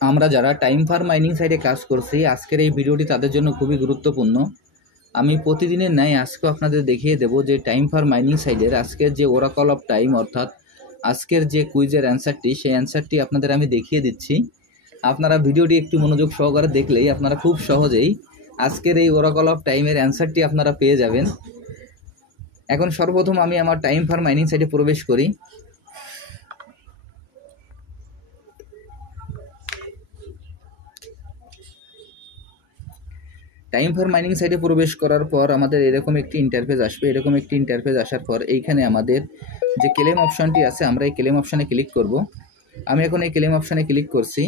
আমরা যারা time fur mining সাইটে কাজ করছি, আজকের এই ভিডিওটি তাদের জন্য খুবই গুরুত্বপূর্ণ। আমি প্রতিদিনের ন্যায় আজকেও আপনাদের দেখিয়ে দেব যে টাইম ফার মাইনিং সাইটের আজকের যে ওরাকল অফ টাইম, অর্থাৎ আজকের যে কুইজের অ্যান্সারটি, সেই অ্যান্সারটি আপনাদের আমি দেখিয়ে দিচ্ছি। আপনারা ভিডিওটি একটু মনোযোগ সহকারে দেখলেই আপনারা খুব সহজেই আজকের এই ওরাকল অফ টাইমের অ্যান্সারটি আপনারা পেয়ে যাবেন। এখন সর্বপ্রথম আমি আমার টাইম ফার মাইনিং সাইটে প্রবেশ করি। টাইম ফর মাইনিং সাইটে প্রবেশ করার পর আমাদের এরকম একটি ইন্টারফেস আসবে। এরকম একটি ইন্টারফেস আসার পর এইখানে আমাদের যে ক্লেম অপশনটি আছে, আমরা এই ক্লেম অপশানে ক্লিক করব। আমি এখন এই ক্লেম অপশানে ক্লিক করছি।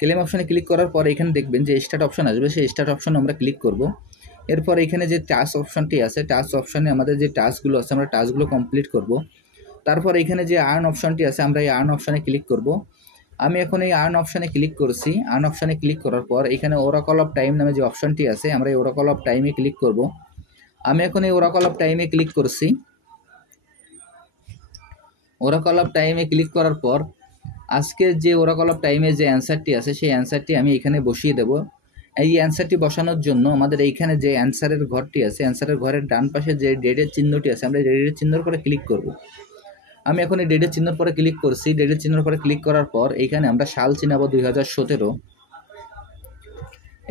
ক্লেম অপশানে ক্লিক করার পর এখানে দেখবেন যে স্টার্ট অপশন আসবে, সেই স্টার্ট অপশানে আমরা ক্লিক করব। এরপর এখানে যে টাস্ক অপশানটি আছে, টাস্ক অপশানে আমাদের যে টাস্কগুলো আছে, আমরা টাস্কগুলো কমপ্লিট করব। তারপর এখানে যে আর্ন অপশানটি আছে, আমরা এই আর্ন অপশানে ক্লিক করব। আমি এখন এই আর্ন অপশানে ক্লিক করছি। আর্ন অপশানে ক্লিক করার পর এখানে ওরাকল অফ টাইম নামে যে অপশানটি আছে, আমরা এই ওরাকল অফ টাইমে ক্লিক করব। আমি এখন এই ওরাকল অফ টাইমে ক্লিক করছি। ওরাকল অফ টাইমে ক্লিক করার পর আজকের যে ওরাকল অফ টাইমে যে অ্যান্সারটি আছে, সেই অ্যান্সারটি আমি এখানে বসিয়ে দেব। এই অ্যান্সারটি বসানোর জন্য আমাদের এইখানে যে অ্যান্সারের ঘরটি আছে, অ্যান্সারের ঘরের ডান পাশে যে ডেটের চিহ্নটি আছে, আমরা ডেটের চিহ্নের পরে ক্লিক করব। আমি এখন এই ডেটের চিহ্নের পরে ক্লিক করছি। ডেটের চিহ্নের পরে ক্লিক করার পর এইখানে আমরা সাল চিনাবো 2017।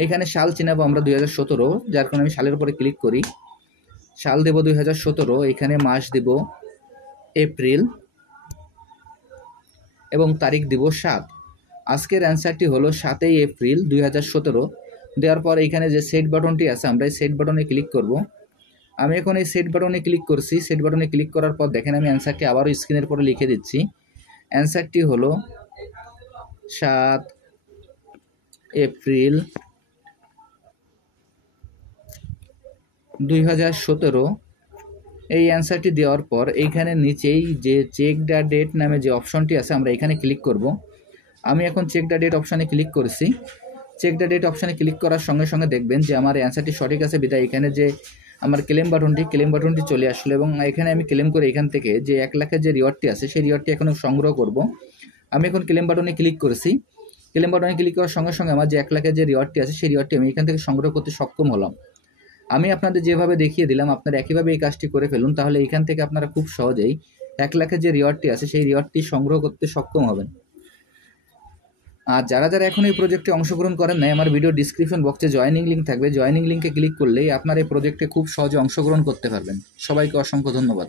এখানে সাল চিনাবো আমরা 2017, যার কারণে আমি সালের উপরে ক্লিক করি। সাল দেব 2017, এখানে মাস দেব এপ্রিল এবং তারিখ দেব 7। আজকের অ্যান্সারটি হলো 7 এপ্রিল 2017। দেওয়ার পর এইখানে যে সেট বাটনটি আছে, আমরা এই সেট বাটনে ক্লিক করব। আমি এখন এই সেট বাটনে ক্লিক করছি। সেট বাটনে ক্লিক করার পর দেখেন আমি অ্যান্সারটি আবারও স্ক্রিনের পরে লিখে দিচ্ছি। অ্যান্সারটি হলো 7 এপ্রিল 2017। এই অ্যান্সারটি দেওয়ার পর এইখানে নিচেই যে চেক দ্য ডেট নামে যে অপশনটি আছে, আমরা এখানে ক্লিক করব। আমি এখন চেক দ্য ডেট অপশানে ক্লিক করছি। চেক দ্য ডেট অপশানে ক্লিক করার সঙ্গে সঙ্গে দেখবেন যে আমার অ্যান্সারটি সঠিক আছে বিধায় এখানে যে আমার ক্লেম বাটনটি চলে আসলো এবং এখানে আমি ক্লেম করে এখান থেকে যে 1 লাখের যে রিওয়ার্ডটি আছে, সেই রিওয়ার্ডটি এখন সংগ্রহ করব। আমি এখন ক্লেম বাটনে ক্লিক করেছি। ক্লেম বাটনে ক্লিক করার সঙ্গে সঙ্গে আমার যে 1 লাখের যে রিওয়ার্ডটি আছে, সেই রিওয়ার্ডটি আমি এখান থেকে সংগ্রহ করতে সক্ষম হলাম। আমি আপনাদের যেভাবে দেখিয়ে দিলাম, আপনারা একইভাবে এই কাজটি করে ফেলুন, তাহলে এখান থেকে আপনারা খুব সহজেই 1 লাখের যে রিওয়ার্ডটি আছে, সেই রিওয়ার্ডটি সংগ্রহ করতে সক্ষম হবেন। আর যারা যারা এখন এই প্রজেক্টে অংশগ্রহণ করেন নাই, আমার ভিডিও ডিসক্রিপশন বক্সে জয়েনিং লিঙ্ক থাকবে। জয়েনিং লিঙ্কে ক্লিক করলেই আপনার এই প্রজেক্টে খুব সহজে অংশগ্রহণ করতে পারবেন। সবাইকে অসংখ্য ধন্যবাদ।